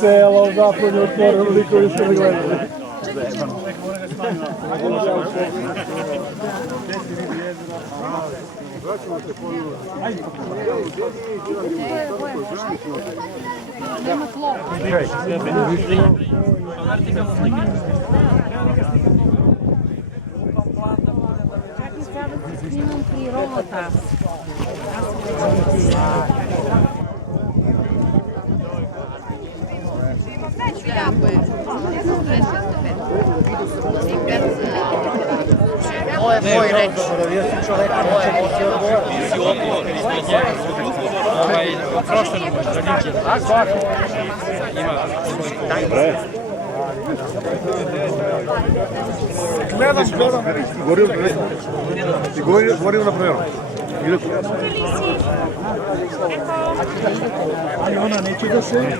Celo u zapolju otvorili likovi su mi gledali. Nema tlo. Čak i sada snimam priroda. Ovo je tvoj reč. Gledam. Govorim na prvo. Ali ona neće da se...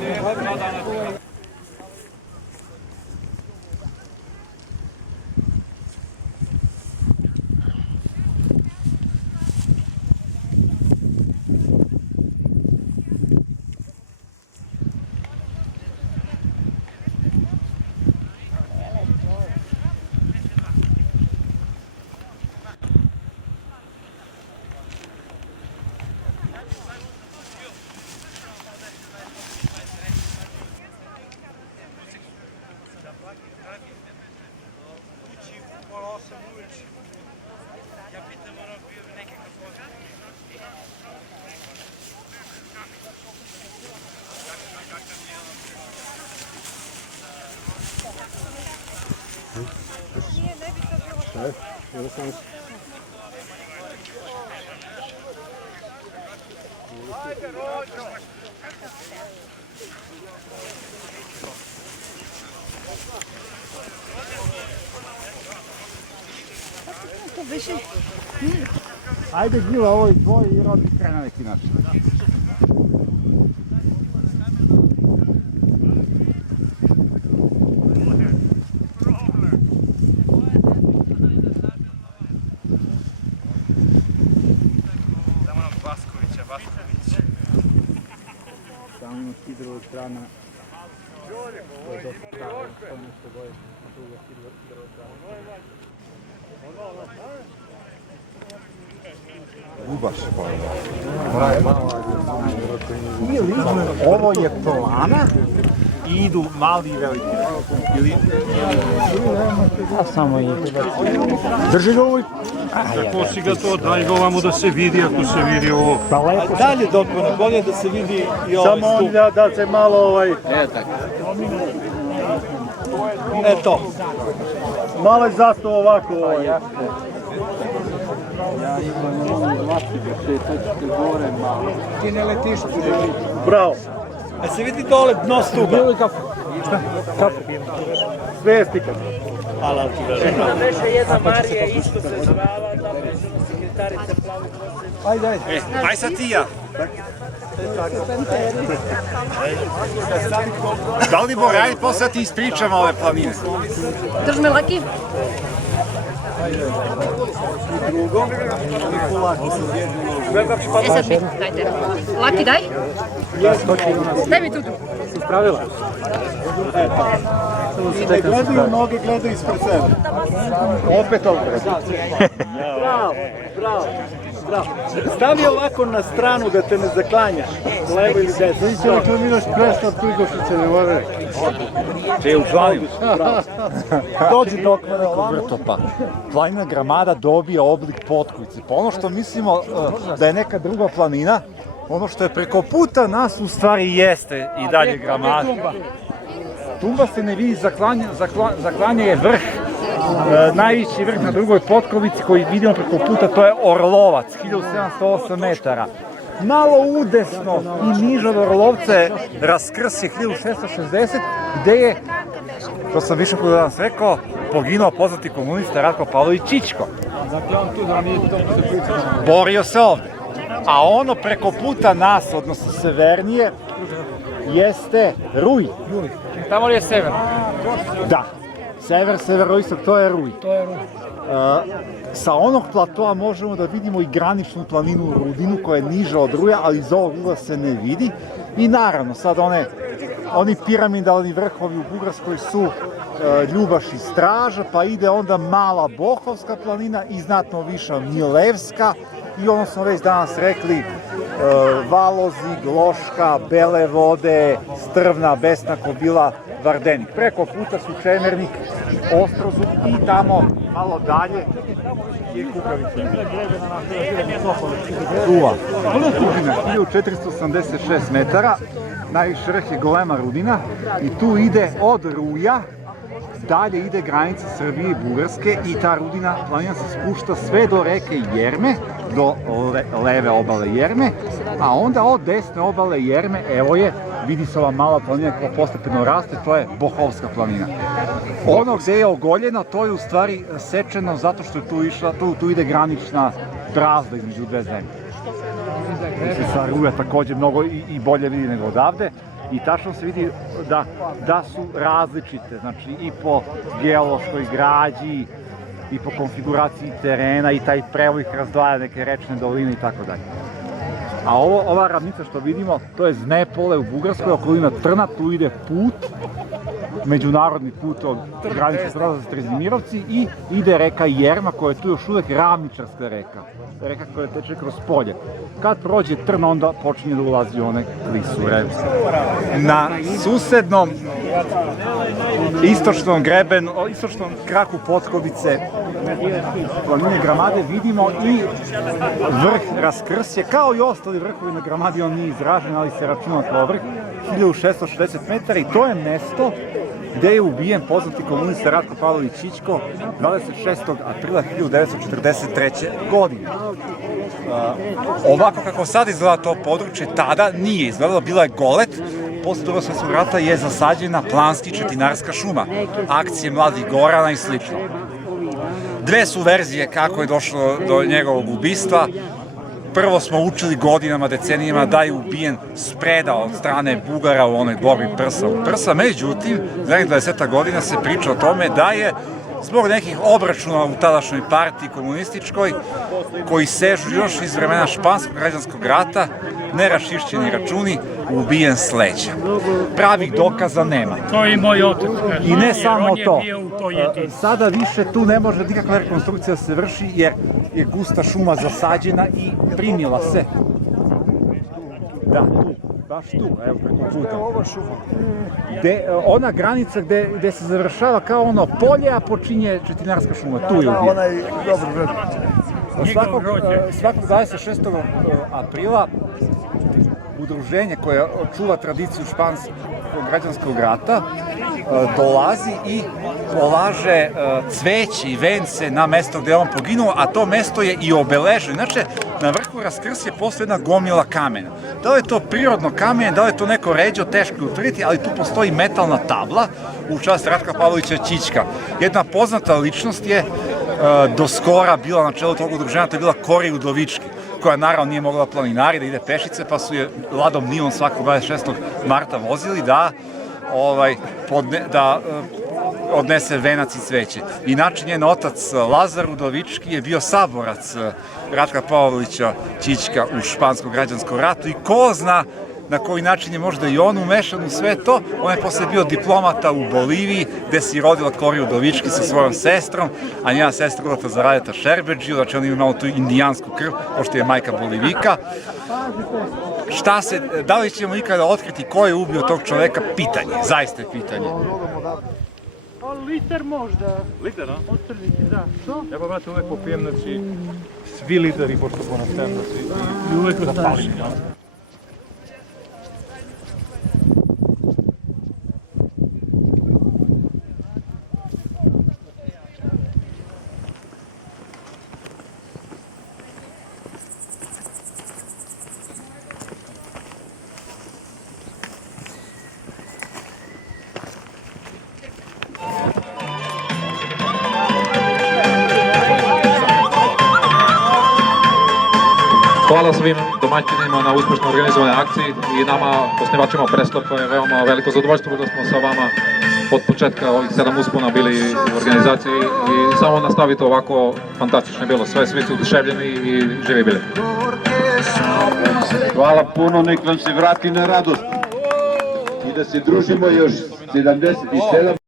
Ajde, Gila, ovo je tvoj i rodi krena neki naš. Tamo ima hidroelektrana. To je dosta staro, to nešto boje. Druga hidroelektrana. Gubaš, ovo je plana i idu mali i veliki. A samo je. Drži ga ovoj. Kako si ga to, daj ga ovamo da se vidi, ako se vidi ovo. Dalje dokona, bolje da se vidi i ovaj stup. Samo da se malo ovaj... Eto. Malo je zastao ovako ovaj. Ja imam ono vlastiga, šetačke gore malo. Ti ne letiš tu da vidiš. Bravo. A se vidi dole dno stuba. Bilo je kafu. Šta? Kafu. Sve je stikano. Hvala ti da žena. Veša jedna Marija isto se zvala, da pređena sekretarica plavi kose. Ajde, ajde. Aj sad ti ja. Dalibor, ajde posle ti ispričam ove planine. Drž me, Laki. Sad mi, dajte. Laki, daj. Daj mi tu. Si spravila? I ne gledaju noge, gledaju ispred sebe. Opet opet. Bravo, bravo. Stavi ovako na stranu da te ne zaklanjaš, levo ili desno. Ti će ako imaš prestav Prigošice, ne mora. Če je u planinu. Dođi dok me Vrtopa. Planina Gramada dobija oblik potkovice. Pa ono što mislimo da je neka druga planina, ono što je preko puta nas u stvari jeste i dalje Gramada. Tumba se ne vidi, zaklanja je vrh, najviši vrh na drugoj potkovici koji vidimo preko puta, to je Orlovac, 1708 metara. Malo udesno i niže od Orlovca je raskrsje 1660, gde je, to sam više puta danas rekao, poginuo poznati komunista Ratko Pavlović Čičko. Borio se ovde. A ono preko puta nas, odnosno severnije, jeste Ruj. Tamo li je sever? Da. Sever, severoistok, to je Ruj. Sa onog platoa možemo da vidimo i graničnu planinu Rudinu koja je niža od Ruja, ali iz ovog ugla se ne vidi. I naravno, sad oni piramidalni vrhovi u Bugarskoj su Ljubaš i Straža, pa ide onda Mala Bohovska planina i znatno viša Milevska i ono smo već danas rekli Valozi, Gloška, Bele Vode, Strvna, Besna Kobila, Vardenik. Preko puta su Čemernik, Ostrozub i tamo malo dalje je Kukavica. Rula. Rudina, 1486 metara, najviši vrh je golema Rudina i tu ide od Ruja, dalje ide granica Srbije i Bugarske i ta Rudina planina se spušta sve do reke Jerme, do leve obale Jerme, a onda od desne obale Jerme, evo je, vidi se ova mala planina koja postepeno raste, to je Bohovska planina. Ono gde je ogoljeno, to je u stvari sečeno zato što je tu ide granična brazda između dve zemlje. Se sa Ruja takođe mnogo i bolje vidi nego odavde. I tačno se vidi da su različite, znači i po geološkoj građi, i po konfiguraciji terena, i taj prevoj ih razdvaja neke rečne doline i tako dalje. A ova ravnica što vidimo, to je Znepole u Bugarskoj, okolina Trna, tu ide put, međunarodni put od granice Straza za Trezimirovci i ide reka Jerma koja je tu još uvek ravničarska reka. Reka koja teče kroz polje. Kad prođe Trn, onda počinje da ulazi one klisure. Na susednom istočnom kraku Potkovice planine Gramade vidimo i vrh Raskrsje, kao i ostali vrhovi na Gramadi, on nije izražen, ali se računa kao vrh, 1660 metara i to je mesto gde je ubijen poznati komunista Ratko Pavlović Čičko 26. aprila 1943. godine. Ovako kako sad izgleda to područje, tada nije izgledalo, bila je golet. Posle Drugog svjetskog rata je zasađena planski četinarska šuma, akcije Mladih Gorana i slično. Dve su verzije kako je došlo do njegovog ubistva. Prvo smo učili godinama, decenijama da je ubijen spreda od strane Bugara u onoj borbi prsa u prsa. Međutim, zadnjih 20 godina se priča o tome da je zbog nekih obračuna u tadašnjoj partiji komunističkoj, koji sežu još iz vremena Španskog građanskog rata, neraščišćeni računi, ubijen s leđa. Pravih dokaza nema. To je i moj otac. I ne samo to. Sada više tu ne može nikakva rekonstrukcija se vrši jer je gusta šuma zasađena i primila se. Da, tu, baš tu, evo preko puta. Ova šuma. Ona granica gde se završava kao ono polje, a počinje četinarska šuma, tu je ubijen. Ona je dobro vrlo. Svakog 26. aprila udruženje koje čuva tradiciju Španskog građanskog rata dolazi i polaže cveće i vence na mesto gde je on poginuo, a to mesto je i obeleženo. Inače, na vrhu Raskrsje postoji jedna gomila kamena. Da li je to prirodno kamenje, da li je to neko ređo, teško je utvrditi, ali tu postoji metalna tabla u čast Ratka Pavlovića Čička. Jedna poznata ličnost je do skora bila na čelu tog udruženja, to je bila Kori Udovički, koja naravno nije mogla planinari, da ide pešice, pa su je Ladom Nilom svakog 26. marta vozili da odnese venac i cveće. Inače, njen otac Lazar Udovički je bio saborac Ratka Pavlovića Čička u Španskom građanskom ratu i ko zna na koji način je možda i on umešan u sve to. On je posle bio diplomata u Boliviji, gde se i rodila Kori Udovički sa svojom sestrom, a njena sestra rodila za Radeta Šerbedžiju, znači on ima malo tu indijansku krv, pošto je majka Bolivika. Da li ćemo ikada otkriti ko je ubio tog čoveka? Pitanje, zaista je pitanje. Liter možda. Liter, a? Otprilike, da. Što? Ja pa, brate, uvek popijem, znači, svi literi, pošto ponastem, znači, I uvek ostaviš. Hvala svim domaćinima na uspešno organizovanoj akciji i nama, osnivačima Preslopa, je veoma veliko zadovoljstvo da smo sa vama od početka ovih 7 uspona bili u organizaciji i samo nastavite ovako, fantastično je bilo, svi su oduševljeni i živi bili. Hvala puno, nek vam se vrati na radost i da se družimo još 77